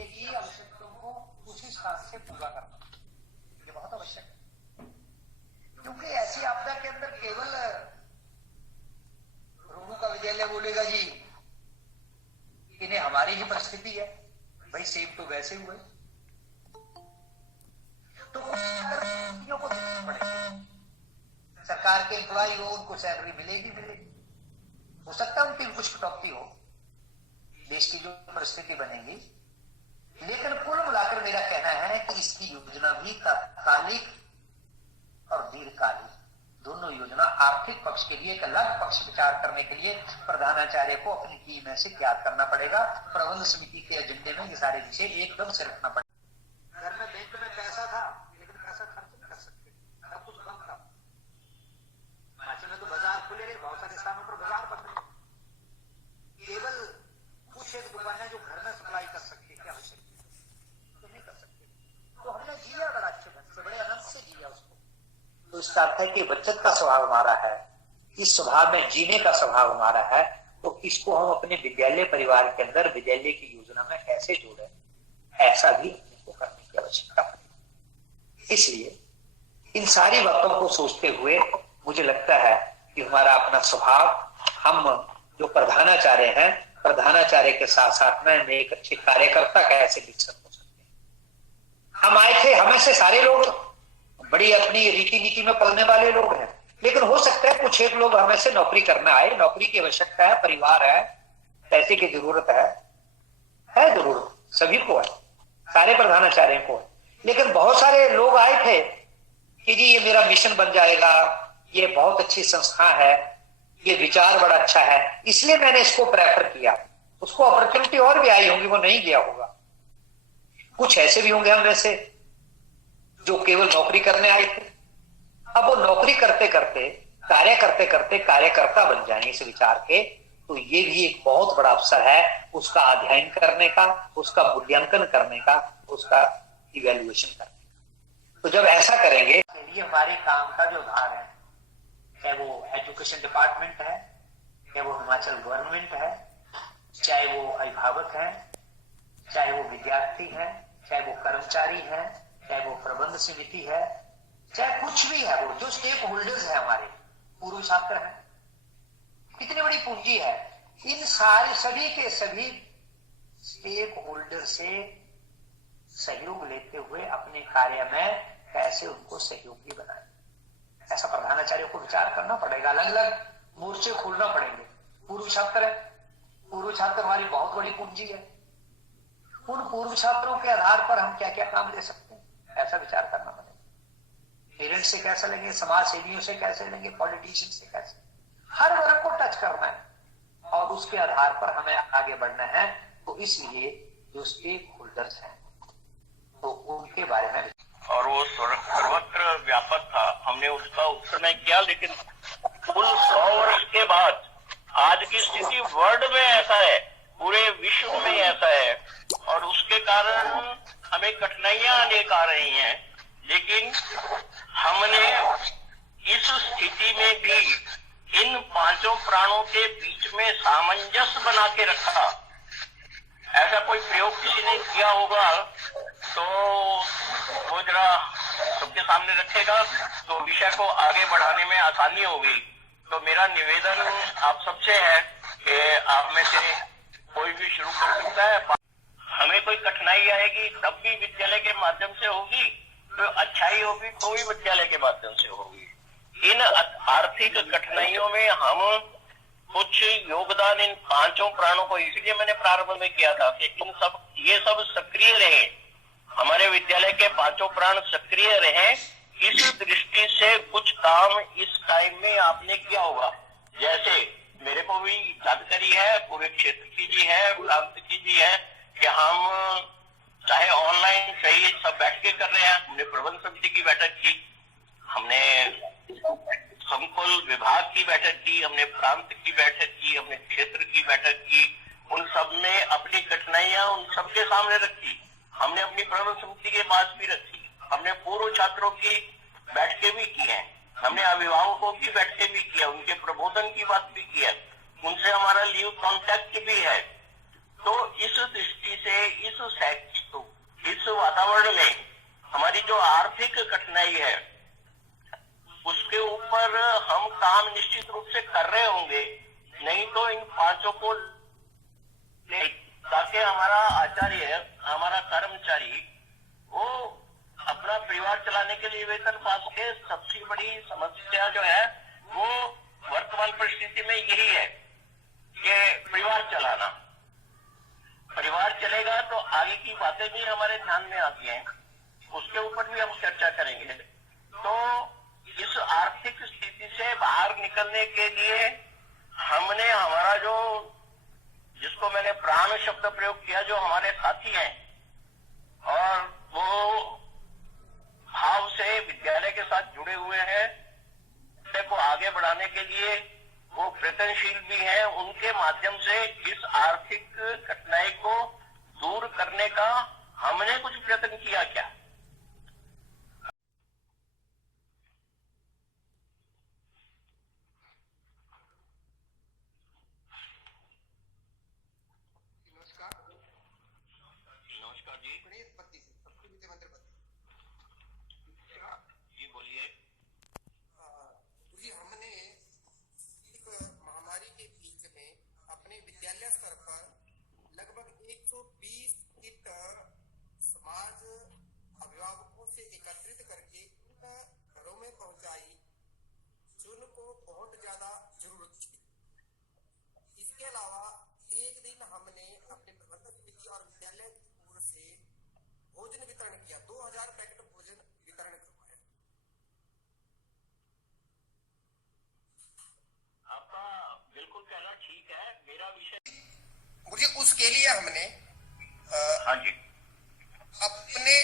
की आवश्यकताओं को उसी स्थान से पूरा करना, ये बहुत आवश्यक है। क्योंकि ऐसी आपदा के अंदर केवल रोहू का विद्यालय बोलेगा जी इन्हें हमारी ही परिस्थिति है, भाई सेम तो वैसे हुए, तो को पड़ेगा। सरकार के एम्प्लॉय हो, उनको सैलरी मिलेगी मिलेगी, हो सकता है उनकी कुछ कटौती हो, देश की जो परिस्थिति बनेगी। लेकिन कुल मिलाकर मेरा कहना है कि इसकी योजना भी तात्कालिक और दीर्घकालिक दोनों योजना, आर्थिक पक्ष के लिए एक अलग पक्ष विचार करने के लिए प्रधानाचार्य को अपनी टीम में से त्याग करना पड़ेगा। प्रबंध समिति के एजेंडे में ये सारे विषय एकदम से रखना पड़ेगा। घर में बैंक में पैसा था लेकिन पैसा खर्च नहीं कर सकते, सब कुछ बंद था। हिमाचल में तो बाजार खुले रहे, बहुत सारे स्थानों पर बाजार बंद रहे, केवल कुछ एक दुकानें जो घर में सप्लाई कर सकती है, क्या हो सकती है, तो नहीं कर सकते। तो हमने जिया बड़ा अच्छे ढंग से, बड़े आनंद से जिया उसको। तो इसका अर्थ है कि बचत का स्वभाव हमारा है, इस स्वभाव में जीने का स्वभाव हमारा है, तो इसको हम अपने विद्यालय परिवार के अंदर विद्यालय की योजना में कैसे जोड़े, ऐसा भी अपने को करने की आवश्यकता पड़ेगी। इसलिए इन सारी बातों को सोचते हुए मुझे लगता है कि हमारा अपना स्वभाव, हम जो प्रधानाचार्य हैं, प्रधानाचार्य के साथ साथ में एक अच्छे कार्यकर्ता कैसे विकसित हो सकते हैं। हम आए थे, हमें से सारे लोग बड़ी अपनी रीति नीति में पलने वाले लोग हैं, लेकिन हो सकता है कुछ एक लोग हमें से नौकरी करना आए, नौकरी की आवश्यकता है, परिवार है, पैसे की जरूरत है जरूरत सभी को है, सारे प्रधानाचार्य को है। लेकिन बहुत सारे लोग आए थे कि जी ये मेरा मिशन बन जाएगा, ये बहुत अच्छी संस्था है, ये विचार बड़ा अच्छा है, इसलिए मैंने इसको प्रेफर किया। उसको अपॉर्चुनिटी और भी आई होंगी, वो नहीं गया होगा। कुछ ऐसे भी होंगे हम से जो केवल नौकरी करने आए थे, अब वो नौकरी करते करते, कार्य करते करते कार्यकर्ता बन जाएं इस विचार के, तो ये भी एक बहुत बड़ा अवसर है उसका अध्ययन करने का, उसका मूल्यांकन करने का, उसका इवैल्यूएशन करने का। तो जब ऐसा करेंगे, ये हमारे काम का जो भार है, चाहे वो एजुकेशन डिपार्टमेंट है, चाहे वो हिमाचल गवर्नमेंट है, चाहे वो अभिभावक है, चाहे वो विद्यार्थी है, चाहे वो कर्मचारी है, चाहे वो प्रबंध समिति है, चाहे कुछ भी है, वो जो स्टेक होल्डर्स है, हमारे पूर्व छात्र हैं, कितनी बड़ी पूंजी है, इन सारे सभी के सभी स्टेक होल्डर से सहयोग लेते हुए अपने कार्य में कैसे उनको सहयोगी बनाए, ऐसा प्रधानाचार्य को विचार करना पड़ेगा। अलग अलग मोर्चे खोलना पड़ेंगे। पूर्व छात्र है, पूर्व छात्र हमारी बहुत बड़ी पूंजी है, उन पूर्व छात्रों के आधार पर हम क्या क्या काम ले सकते हैं, ऐसा विचार करना पड़ेगा। पेरेंट्स से कैसे लेंगे, समाज सेवियों से कैसे लेंगे, पॉलिटिशियन से कैसे, हर वर्ग को टच करना है और उसके आधार पर हमें आगे बढ़ना है। तो इसलिए जो स्टेक होल्डर्स हैं तो उनके बारे में, और वो सर्वत्र व्यापक था, हमने उसका उस समय किया, लेकिन कुल 100 वर्ष के बाद आज की स्थिति वर्ल्ड में ऐसा है, पूरे विश्व में ऐसा है, और उसके कारण हमें कठिनाइयां अनेक आ रही हैं। लेकिन हमने इस स्थिति में भी इन पांचों प्राणों के बीच में सामंजस्य बना के रखा। ऐसा कोई प्रयोग किसी ने किया होगा तो वो जरा सबके सामने रखेगा तो विषय को आगे बढ़ाने में आसानी होगी। तो मेरा निवेदन आप सबसे है कि आप में से कोई भी शुरू कर सकता है। हमें कोई कठिनाई आएगी तब भी विद्यालय के माध्यम से होगी, तो अच्छाई होगी तो भी विद्यालय के माध्यम से होगी। इन आर्थिक कठिनाइयों में हम कुछ योगदान इन पांचों प्राणों को, इसलिए मैंने प्रारंभ में किया था कि ये सब सक्रिय रहे, हमारे विद्यालय के पांचों प्राण सक्रिय रहे। इस दृष्टि से कुछ काम इस टाइम में आपने किया होगा। जैसे मेरे को भी जानकारी है, पूरे क्षेत्र की भी है, प्रांत की भी है, कि हम चाहे ऑनलाइन सही सब बैठ के कर रहे हैं। हमने प्रबंध समिति की बैठक की, हमने संकुल विभाग की बैठक की, हमने प्रांत की बैठक की, हमने क्षेत्र की बैठक की। उन सब ने अपनी कठिनाइयां उन सबके सामने रखी, हमने अपनी प्रबंध समिति के पास भी रखी, हमने पूर्व छात्रों की बैठकें भी की हैं, हमने अभिभावकों की बैठकें भी की है, उनके प्रबोधन की बात भी की है, उनसे हमारा लीव कॉन्टैक्ट भी है। तो इस दृष्टि से इस इस वातावरण में हमारी जो आर्थिक कठिनाई है उसके ऊपर हम काम निश्चित रूप से कर रहे होंगे, नहीं तो इन पांचों को ताकि हमारा आचार्य, हमारा कर्मचारी वो अपना परिवार चलाने के लिए वेतन पा सके। सबसे बड़ी समस्या जो है वो वर्तमान परिस्थिति में यही है कि परिवार चलाना। परिवार चलेगा तो आगे की बातें भी हमारे ध्यान में आती हैं, उसके ऊपर भी हम चर्चा करेंगे। तो इस आर्थिक स्थिति से बाहर निकलने के लिए हमने हमारा जो, जिसको मैंने प्राण शब्द प्रयोग किया, जो हमारे साथी हैं और वो भाव से विद्यालय के साथ जुड़े हुए हैं, को आगे बढ़ाने के लिए वो प्रयत्नशील भी हैं, उनके माध्यम से इस आर्थिक कठिनाई को दूर करने का हमने कुछ प्रयत्न किया क्या? नमस्कार जी। जी बोलिए। जी, हमने एक महामारी के बीच में अपने विद्यालय स्तर पर लगभग 120 किट समाज अभिभावकों से एकत्रित करके उन घरों में पहुंचाई जिनको बहुत ज्यादा जरूरत थी। इसके अलावा एक दिन हमने अपने प्रबंधक समिति और विद्यालय की ओर से भोजन वितरण किया, 2000 पैकेट भोजन वितरण करवाया। आपका बिल्कुल कहना ठीक है। मेरा विषय मुझे उसके लिए हमने हाँ जी, अपने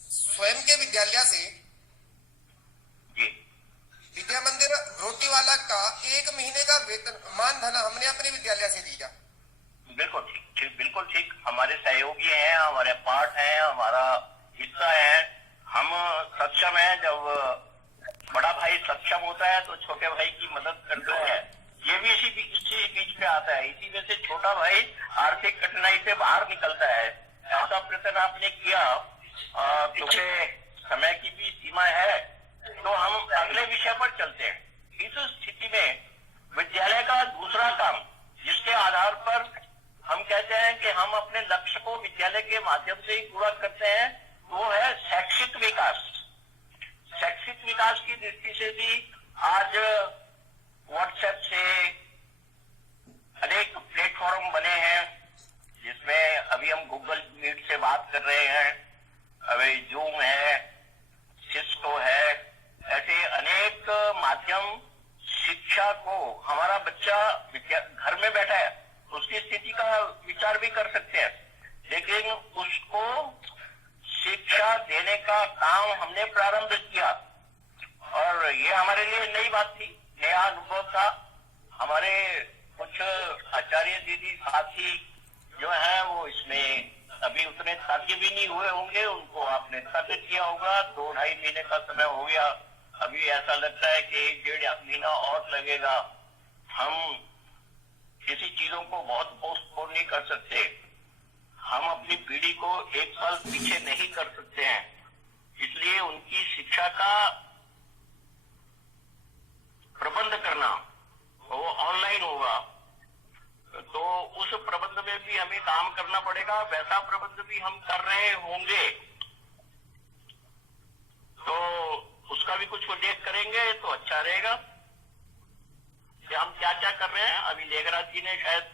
स्वयं के विद्यालय से जी विद्या मंदिर रोटीवाला का 1 महीने का वेतन मानधन हमने अपने विद्यालय से दिया। बिल्कुल ठीक, बिल्कुल ठीक। हमारे सहयोगी हैं, हमारे पार्ट हैं, हमारा हिस्सा है। हम सक्षम हैं। जब बड़ा भाई सक्षम होता है तो छोटे भाई की मदद करता है। ये भी इसी बीच पे आता है। इसी में से छोटा भाई आर्थिक कठिनाई से बाहर निकलता है। ऐसा प्रयत्न आपने किया। क्योंकि समय की भी सीमा है तो हम अगले विषय पर चलते हैं। इस स्थिति में विद्यालय का दूसरा काम, जिसके आधार पर हम कहते हैं कि हम अपने लक्ष्य को विद्यालय के माध्यम से ही पूरा करते हैं, वो है शैक्षिक विकास। शैक्षिक विकास की दृष्टि से भी आज व्हाट्सएप से अनेक प्लेटफॉर्म बने हैं, जिसमें अभी हम गूगल मीट से बात कर रहे हैं, अभी जूम है, सिस्को है, ऐसे अनेक माध्यम शिक्षा को, हमारा बच्चा घर में बैठा है, उसकी स्थिति का विचार भी कर सकते हैं, लेकिन उसको शिक्षा देने का काम हमने प्रारंभ किया। और ये हमारे लिए नई बात थी, नया अनुभव था। हमारे कुछ आचार्य दीदी साथी जो है वो इसमें अभी उतने तज्ञ भी नहीं हुए होंगे, उनको आपने तज्ञ किया होगा। 2-2.5 महीने का समय हो गया। अभी ऐसा लगता है कि 1-1.5 महीना और लगेगा। हम किसी चीजों को बहुत पोस्टपोन नहीं कर सकते। हम अपनी पीढ़ी को 1 साल पीछे नहीं कर सकते हैं। इसलिए उनकी शिक्षा का प्रबंध करना वो ऑनलाइन होगा, तो उस प्रबंध में भी हमें काम करना पड़ेगा। वैसा प्रबंध भी हम कर रहे होंगे, तो उसका भी कुछ उल्लेख करेंगे तो अच्छा रहेगा कि हम क्या क्या कर रहे हैं। अभी लेखराज जी ने शायद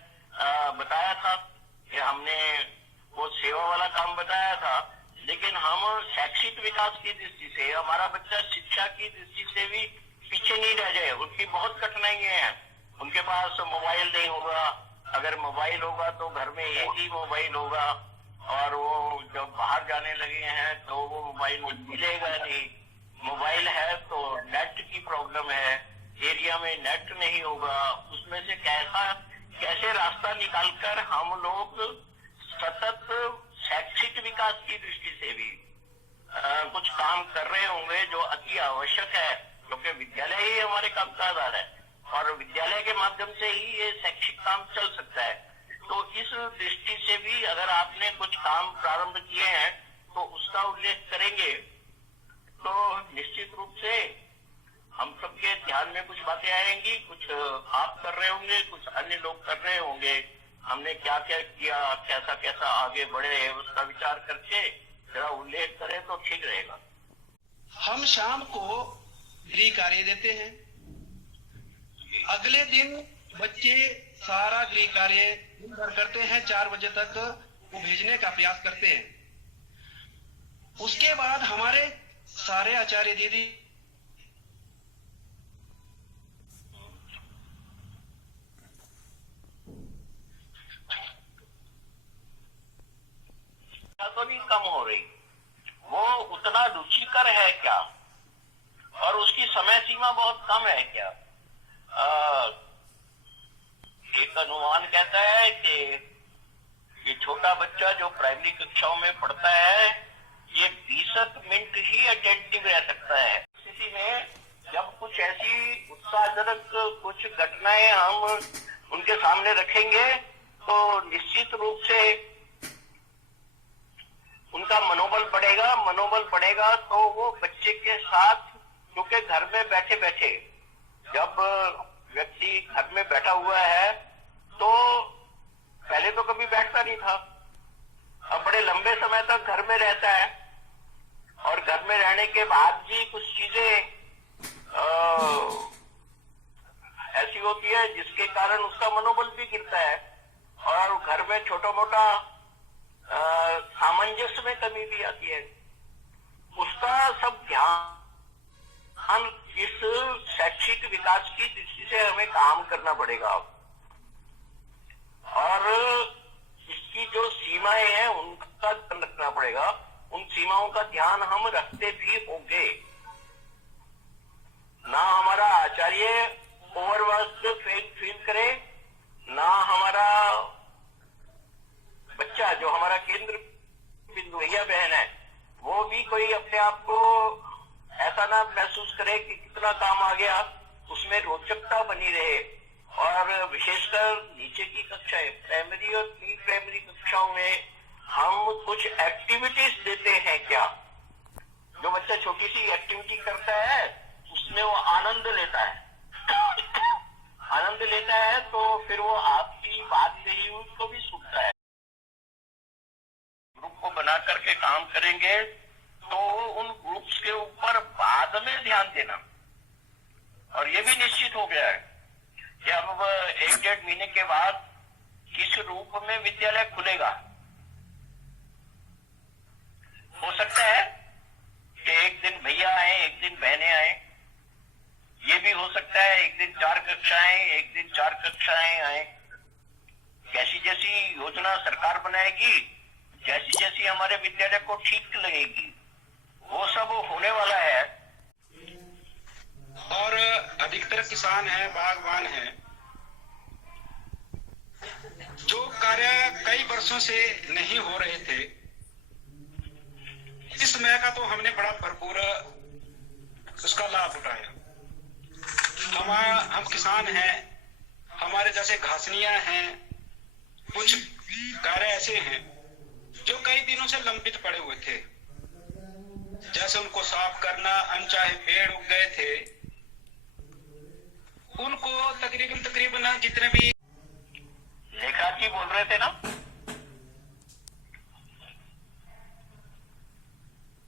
बताया था कि हमने वो सेवा वाला काम बताया था, लेकिन हम शैक्षिक विकास की दृष्टि से, हमारा बच्चा शिक्षा की दृष्टि से भी पीछे नहीं रह जाए। उनकी बहुत कठिनाइयां हैं। उनके पास मोबाइल नहीं होगा, अगर मोबाइल होगा तो घर में एक ही मोबाइल होगा, और वो जब बाहर जाने लगे हैं तो वो मोबाइल मिलेगा नहीं। मोबाइल है तो नेट की प्रॉब्लम है, एरिया में नेट नहीं होगा। उसमें से कैसे रास्ता निकालकर हम लोग सतत शैक्षिक विकास की दृष्टि से भी कुछ काम कर रहे होंगे, जो अति आवश्यक है, क्योंकि विद्यालय ही हमारे काम का आधार है और विद्यालय के माध्यम से ही ये शैक्षिक काम चल सकता है। तो इस दृष्टि से भी अगर आपने कुछ काम प्रारंभ किए हैं तो उसका उल्लेख करेंगे तो निश्चित रूप से हम सबके ध्यान में कुछ बातें आएंगी, कुछ आप कर रहे होंगे, कुछ अन्य लोग कर रहे होंगे। हमने क्या क्या किया, कैसा कैसा आगे बढ़े, उसका विचार करके जरा उल्लेख करें तो ठीक रहेगा। हम शाम को गृह कार्य देते हैं, अगले दिन बच्चे सारा गृह कार्य दिन भर करते हैं, 4 बजे तक वो भेजने का प्रयास करते हैं। उसके बाद हमारे सारे आचार्य दीदी तो भी कम हो रही, वो उतना रुचिकर है क्या और उसकी समय सीमा बहुत कम है क्या? एक अनुमान कहता है कि ये छोटा बच्चा जो प्राइमरी कक्षाओं में पढ़ता है ये 20 मिनट ही अटेंटिव रह सकता है। स्थिति में जब कुछ ऐसी उत्साहजनक कुछ घटनाएं हम उनके सामने रखेंगे तो निश्चित रूप से उनका मनोबल बढ़ेगा तो वो बच्चे के साथ, क्योंकि घर में बैठे बैठे जब व्यक्ति घर में बैठा हुआ है तो पहले तो कभी बैठता नहीं था, अब बड़े लंबे समय तक घर में रहता है और घर में रहने के बाद भी कुछ चीजें ऐसी होती है जिसके कारण उसका मनोबल भी गिरता है और घर में छोटा मोटा सामंजस्य में कमी भी आती है। उसका सब ध्यान इस शैक्षिक विकास की दृष्टि से हमें काम करना पड़ेगा और इसकी जो सीमाएं हैं उनका ध्यान रखना पड़ेगा। उन सीमाओं का ध्यान हम रखते भी होंगे। ना हमारा आचार्य ओवरवर्क फील करे, ना हमारा बच्चा जो हमारा केंद्र बिंदु भैया बहन है वो भी कोई अपने आप को ऐसा ना महसूस करे कि कितना काम आ गया, उसमें रोचकता बनी रहे। और विशेषकर नीचे की कक्षाएं, प्राइमरी और प्री प्राइमरी कक्षाओं में हम कुछ एक्टिविटीज देते हैं क्या? जो बच्चा छोटी सी एक्टिविटी करता है उसमें वो आनंद लेता है तो फिर वो आपकी बात यही उसको भी सुनता है। ग्रुप को बना करके काम करेंगे तो उन ग्रुप्स के ऊपर बाद में ध्यान देना। और ये भी निश्चित हो गया है कि अब 1-1.5 महीने के बाद किस रूप में विद्यालय खुलेगा। हो सकता है कि एक दिन भैया आए, एक दिन बहनें आए, ये भी हो सकता है एक दिन 4 कक्षाएं, एक दिन 4 कक्षाएं आए। जैसी जैसी योजना सरकार बनाएगी, जैसी जैसी हमारे विद्यालय को ठीक लगेगी, वो सब होने वाला है। और अधिकतर किसान हैं, बागवान हैं, जो कार्य कई वर्षों से नहीं हो रहे थे, इस समय का तो हमने बड़ा भरपूर उसका लाभ उठाया। हम किसान हैं, हमारे जैसे घासनियां हैं, कुछ कार्य ऐसे हैं जो कई दिनों से लंबित पड़े हुए थे, जैसे उनको साफ करना, अनचाहे पेड़ उग गए थे, उनको तकरीबन जितने भी लेखा जी बोल रहे थे ना,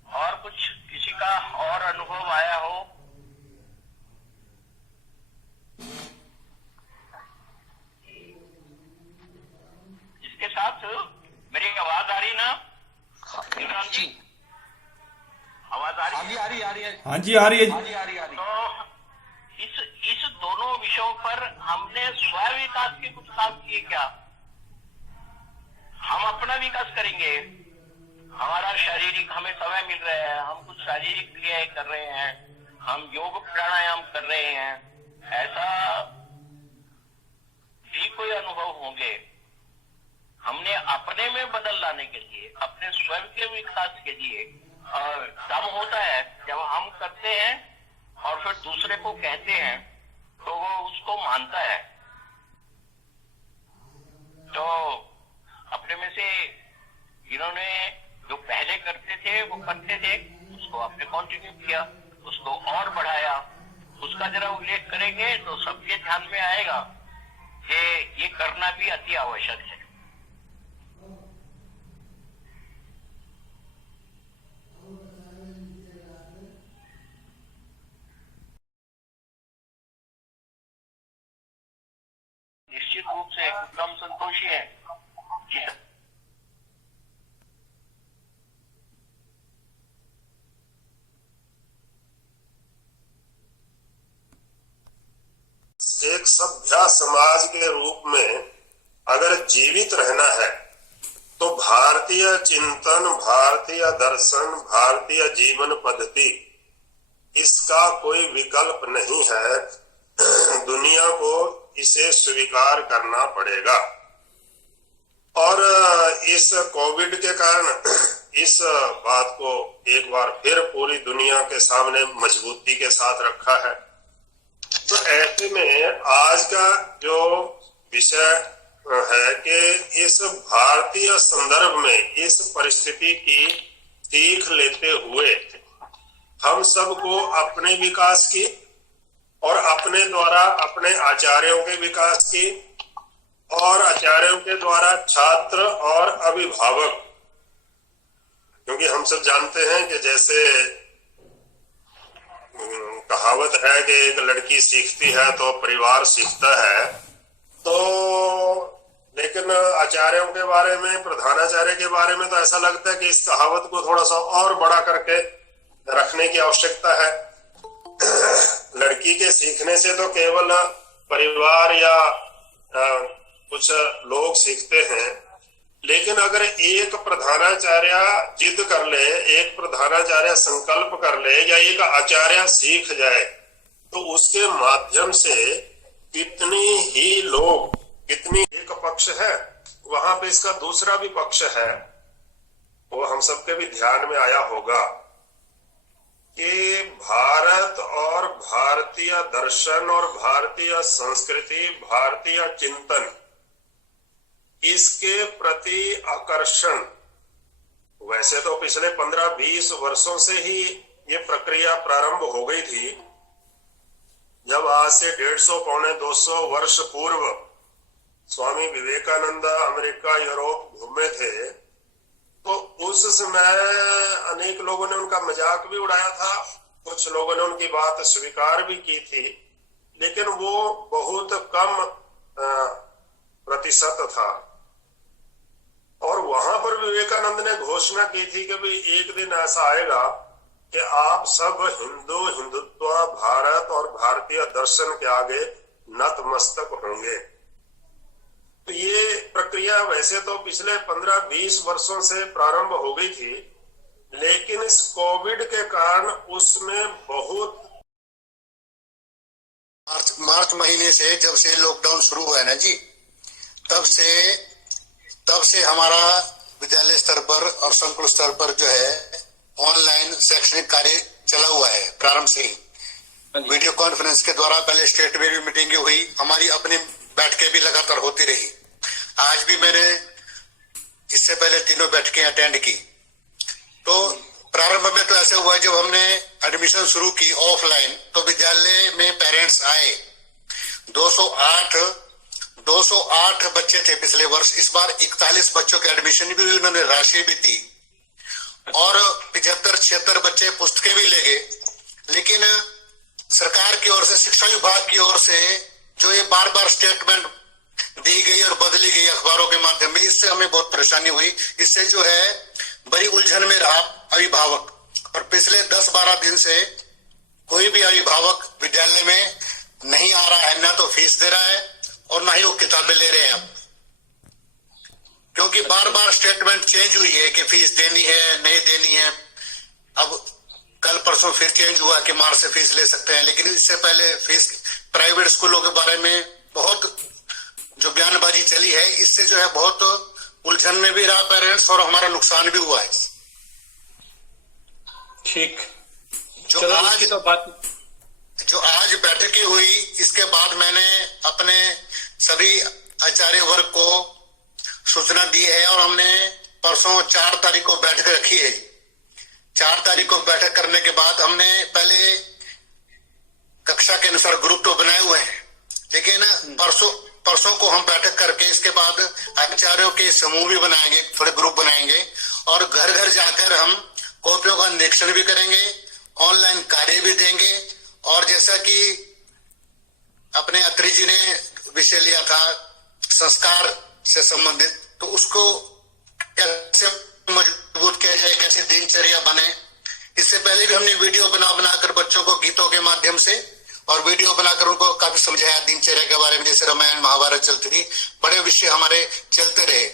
और कुछ किसी का और अनुभव आया हो? इसके साथ मेरी आवाज आ रही ना? जी आवाज आ रही है? हाँ जी आ रही है। तो इस दोनों विषयों पर हमने स्व विकास के कुछ काम किए क्या? हम अपना विकास करेंगे, हमारा शारीरिक, हमें समय मिल रहा है, हम कुछ शारीरिक क्रियाएं कर रहे हैं, हम योग प्राणायाम कर रहे हैं, ऐसा भी कोई अनुभव होंगे। हमने अपने में बदल लाने के लिए, अपने स्वयं के विकास के लिए दम होता है जब हम करते हैं और फिर दूसरे को कहते हैं तो वो उसको मानता है। तो अपने में से जिन्होंने जो पहले करते थे वो करते थे, उसको आपने कंटिन्यू किया, उसको और बढ़ाया, उसका जरा उल्लेख करेंगे तो सबके ध्यान में आएगा कि ये करना भी अति आवश्यक है। निश्चित रूप से एकदम संतोषी है कि एक सभ्य समाज के रूप में अगर जीवित रहना है तो भारतीय चिंतन, भारतीय दर्शन, भारतीय जीवन पद्धति, इसका कोई विकल्प नहीं है। दुनिया को इसे स्वीकार करना पड़ेगा। और इस कोविड के कारण इस बात को एक बार फिर पूरी दुनिया के सामने मजबूती के साथ रखा है। तो ऐसे में आज का जो विषय है कि इस भारतीय संदर्भ में इस परिस्थिति की सीख लेते हुए हम सबको अपने विकास की और अपने द्वारा अपने आचार्यों के विकास की और आचार्यों के द्वारा छात्र और अभिभावक, क्योंकि हम सब जानते हैं कि जैसे कहावत है कि एक लड़की सीखती है तो परिवार सीखता है, तो लेकिन आचार्यों के बारे में, प्रधानाचार्य के बारे में तो ऐसा लगता है कि इस कहावत को थोड़ा सा और बड़ा करके रखने की आवश्यकता है। लड़की के सीखने से तो केवल परिवार या कुछ लोग सीखते हैं, लेकिन अगर एक प्रधानाचार्य जिद कर ले, एक प्रधानाचार्य संकल्प कर ले या एक आचार्य सीख जाए, तो उसके माध्यम से कितनी ही लोग, कितनी एक पक्ष है, वहां पे इसका दूसरा भी पक्ष है, वो हम सबके भी ध्यान में आया होगा कि भारत और भारतीय दर्शन और भारतीय संस्कृति, भारतीय चिंतन, इसके प्रति आकर्षण वैसे तो पिछले 15-20 वर्षों से ही ये प्रक्रिया प्रारंभ हो गई थी। जब आज से 150-200 वर्ष पूर्व स्वामी विवेकानंद अमेरिका, यूरोप घूमे थे, तो उस समय अनेक लोगों ने उनका मजाक भी उड़ाया था, कुछ लोगों ने उनकी बात स्वीकार भी की थी, लेकिन वो बहुत कम प्रतिशत था। और वहां पर विवेकानंद ने घोषणा की थी कि भाई एक दिन ऐसा आएगा कि आप सब हिंदुत्व, भारत और भारतीय दर्शन के आगे नतमस्तक होंगे। तो ये प्रक्रिया वैसे तो पिछले 15-20 वर्षों से प्रारंभ हो गई थी, लेकिन इस कोविड के कारण उसमें बहुत मार्च महीने से, जब से लॉकडाउन शुरू हुआ है ना जी, तब से हमारा विद्यालय स्तर पर और संकुल स्तर पर जो है ऑनलाइन शैक्षणिक कार्य चला हुआ है। प्रारंभ से ही वीडियो कॉन्फ्रेंस के द्वारा पहले स्टेट में भी मीटिंगें हुई, हमारी अपनी बैठकें भी लगातार होती रही। आज भी मैंने इससे पहले 3 बैठकें अटेंड की। तो प्रारंभ में तो ऐसे हुआ, जब हमने एडमिशन शुरू की ऑफलाइन, तो विद्यालय में पेरेंट्स आए। 208 बच्चे थे पिछले वर्ष, इस बार 41 बच्चों के एडमिशन भी हुई, उन्होंने राशि भी दी और 75-76 बच्चे पुस्तकें भी ले गए। लेकिन सरकार की ओर से, शिक्षा विभाग की ओर से जो ये बार बार स्टेटमेंट दी गई और बदली गई अखबारों के माध्यम में, इससे हमें बहुत परेशानी हुई। इससे जो है बड़ी उलझन में रहा अभिभावक, और पिछले 10-12 दिन से कोई भी अभिभावक विद्यालय में नहीं आ रहा है, ना तो फीस दे रहा है और ना ही वो किताबें ले रहे हैं, क्योंकि बार बार स्टेटमेंट चेंज हुई है कि फीस देनी है, नहीं देनी है। अब कल परसों फिर चेंज हुआ कि मार्च से फीस ले सकते हैं, लेकिन इससे पहले फीस, प्राइवेट स्कूलों के बारे में बहुत जो बयानबाजी चली है, इससे जो है बहुत उलझन में भी रहा पेरेंट्स और हमारा नुकसान भी हुआ है। ठीक, जो आज बैठकें हुई, इसके बाद मैंने अपने सभी आचार्य वर्ग को सूचना दी है और हमने परसों 4 तारीख को बैठक रखी है। 4 तारीख को बैठक करने के बाद हमने पहले कक्षा के अनुसार ग्रुप तो बनाए हुए हैं, लेकिन परसों को हम बैठक करके इसके बाद आचार्यों के समूह भी बनाएंगे, थोड़े ग्रुप बनाएंगे और घर घर जाकर हम कॉपियों का निरीक्षण भी करेंगे, ऑनलाइन कार्य भी देंगे। और जैसा कि अपने अत्री जी ने विषय लिया था संस्कार से संबंधित, तो उसको कैसे मजबूत किया जाए, कैसे दिनचर्या बने। इससे पहले भी हमने वीडियो बनाकर बच्चों को गीतों के माध्यम से और वीडियो बनाकर उनको काफी समझाया दिनचर्या के बारे में, जैसे रामायण महाभारत चलती थी, बड़े विषय हमारे चलते रहे।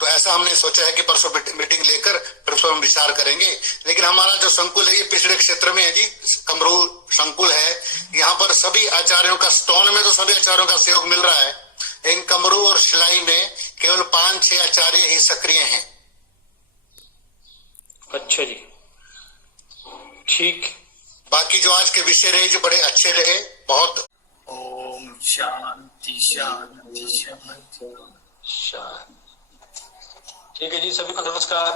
तो ऐसा हमने सोचा है कि परसों मीटिंग लेकर फिर हम विचार करेंगे। लेकिन हमारा जो संकुल है ये पिछड़े क्षेत्र में है जी, कमरू संकुल है। यहाँ पर सभी आचार्यों का, स्टोन में तो सभी आचार्यों का सहयोग मिल रहा है, इन कमरू और शिलाई में केवल 5-6 आचार्य ही सक्रिय हैं। अच्छा जी, ठीक। बाकी जो आज के विषय रहे जो बड़े अच्छे रहे, बहुत। ओम शांति शांति शांति शांति। ठीक है जी, सभी को नमस्कार।